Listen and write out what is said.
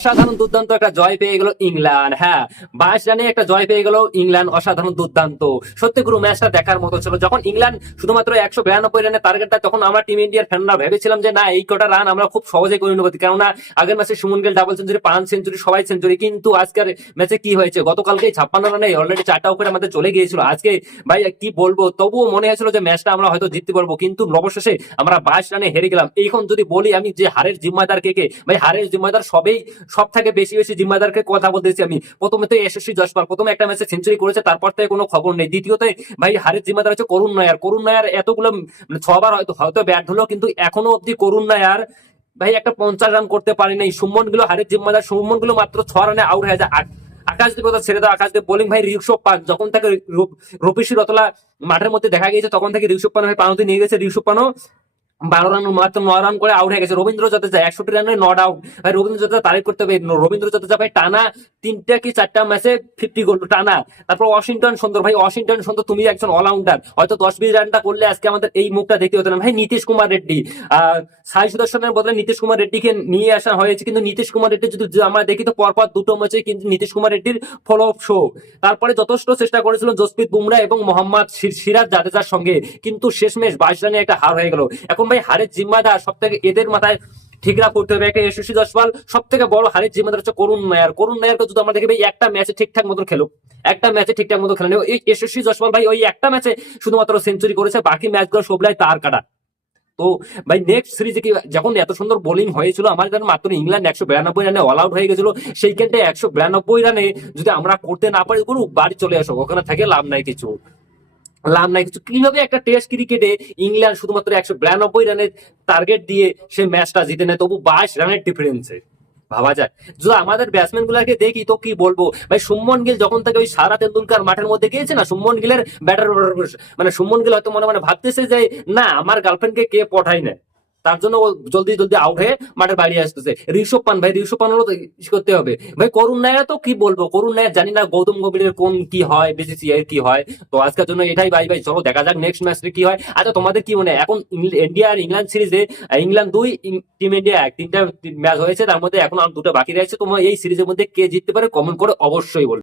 অসাধারণ দুর্দান্ত একটা জয় পেয়ে গেল ইংল্যান্ড। হ্যাঁ, 22 রানে একটা জয় পেয়ে গেল ইংল্যান্ড, অসাধারণ দুর্দান্ত। সত্যি গুরু ম্যাচটা দেখার মতো ছিল। যখন ইংল্যান্ড শুধুমাত্র 192 রানের টার্গেটটা, তখন আমরা টিম ইন্ডিয়ার ফ্যানরা ভেবেছিলাম যে না, এই কটা রান আমরা খুব সহজে করে নেবো, কেননা আগের ম্যাচে সুমন গিল ডাবল সেঞ্চুরি, পান সেঞ্চুরি, সবাই সেঞ্চুরি। কিন্তু আজকের ম্যাচে কি হয়েছে, গতকালকে 56 রানে অলরেডি 4টা উইকেট আমাদের চলে গিয়েছিল। আজকে ভাই কি বলবো, তবুও মনে হয়েছিল যে ম্যাচটা আমরা হয়তো জিততে পারবো, কিন্তু অবশেষে আমরা 22 রানে হেরে গেলাম। এখন যদি বলি আমি যে হারের জিম্মাদার কে কে, ভাই হারের জিম্মাদার সব থেকে বেশি বেশি জিম্মাদারকে কথা বলতেছি আমি। প্রথমে তো যশস্বী জয়সওয়াল প্রথমে একটা ম্যাচে সেঞ্চুরি করেছে, তারপর থেকে কোনো খবর নেই। দ্বিতীয়তে ভাই হারের জিম্মাদার হচ্ছে করুণ নায়ার। করুণ নায়ার এতগুলো 6বার হয়তো হয়তো ব্যাট হলো, কিন্তু এখনো অব্দি করুণ নায়ার ভাই একটা 50 রান করতে পারে নাই। সুমন গুলো হারের জিম্মাদার, সুমন গুলো মাত্র 6 রানে আউট হয়ে যায়। আকাশদীপ কথা ছেড়ে দাও, আকাশদীপ বোলিং ভাই ঋষভ পান যখন থেকে রূপসী রতলা মাঠের মধ্যে দেখা গিয়েছে, তখন থেকে ঋষভ পান ভাই পানতে নিয়ে গেছে। ঋষভ পানও 12 রান মাত্র 9 রান করে আউট হয়ে গেছে। রবীন্দ্র জাদেজা 61 রানে নট আউট। ভাই রবীন্দ্র জাদেজা তারিফ করতে হবে। রবীন্দ্র জাদেজা ভাই টানা 3টা কি 4টা ম্যাচে 50 গোল টানা। তারপর ওয়াশিংটন সুন্দর, ভাই ওয়াশিংটন সুন্দর তুমি একজন অলরাউন্ডার, হয়তো 10-20 রানটা করলে আজকে আমাদের এই মুখটা দেখতে হতো না। ভাই নীতিশ কুমার রেড্ডি, সাই সুদর্শনের বদলে নীতিশ কুমার রেড্ডিকে নিয়ে আসা হয়েছে, কিন্তু নীতিশ কুমার রেড্ডি যদি আমরা দেখি তো পরপর 2টো ম্যাচে কিন্তু নীতিশ কুমার রেড্ডির ফলো অফ শো। তারপরে যথেষ্ট চেষ্টা করেছিল জসপ্রীত বুমরা এবং মোহাম্মদ সিরাজ জাদেজার সঙ্গে, কিন্তু শেষমেশ 22 রানে একটা হার হয়ে গেল। এখন ভাই হারের জিম্মাদার সব থেকে এদের মাথায় ঠিকরা করতে হবে। একটা যশস্বী জয়সওয়াল, সব থেকে বড় হারের জিম্মাদার হচ্ছে করুণ নায়ার। করুণ নায়ারকে যদি আমরা দেখি ভাই একটা ম্যাচে ঠিকঠাক মতো খেলো, একটা ম্যাচে ঠিকঠাক মতো খেলেন। এই যশস্বী জয়সওয়াল ভাই ওই একটা ম্যাচে শুধুমাত্র সেঞ্চুরি করেছে, বাকি ম্যাচগুলো সবলাই তার কাটা। তো ভাই নেক্সট সিরিজে কি, যখন এত সুন্দর বোলিং হয়েছিল আমাদের, মাত্র ইংল্যান্ড 192 রানে অল আউট হয়ে গেছিল, সেইখানটা 192 রানে যদি আমরা করতে না পারি, কোনো বাড়ি চলে আসো, ওখানে থেকে লাভ নাই কিছু। লাভ নাই কিছু। কিভাবে একটা টেস্ট ক্রিকেটে ইংল্যান্ড শুধুমাত্র 192 রানের টার্গেট দিয়ে সে ম্যাচটা জিতে নেয়, তবু 22 রানের ডিফারেন্সে, ভাবা যায়। যদি আমাদের ব্যাটসম্যান গুলাকে দেখি তো কি বলবো ভাই, সুমন গিল যখন থেকে ওই সারা তেন্ডুলকার মাঠের মধ্যে গিয়েছে না, সুমন গিলের ব্যাটার মানে সুমন গিল হয়তো মনে মনে ভাবতেছে যে না, আমার গার্লফ্রেন্ডকে কে পঠাই না, তার জন্য ও জলদি জলদি আউট হয়ে মাঠে বাইরে আসতেছে। ঋষভ পান, ভাই ঋষভ পান হলো তো করতে হবে। ভাই করুণ নায়ার তো কি বলবো, করুণ নায়ার জানি না গৌতম গম্ভীরের কোন কি হয়, বিসিসিআই কি হয়। তো আজকের জন্য এটাই ভাই। ভাই চলো দেখা যাক নেক্সট ম্যাচে কি হয়। আচ্ছা তোমাদের কি মনে হয় এখন ইন্ডিয়া আর ইংল্যান্ড সিরিজে, ইংল্যান্ড 2 টিম ইন্ডিয়া 1, 3টা ম্যাচ হয়েছে, তার মধ্যে এখন আর 2টা বাকি রয়েছে। তোমার এই সিরিজের মধ্যে কে জিততে পারে কমেন্ট করে অবশ্যই বলবে।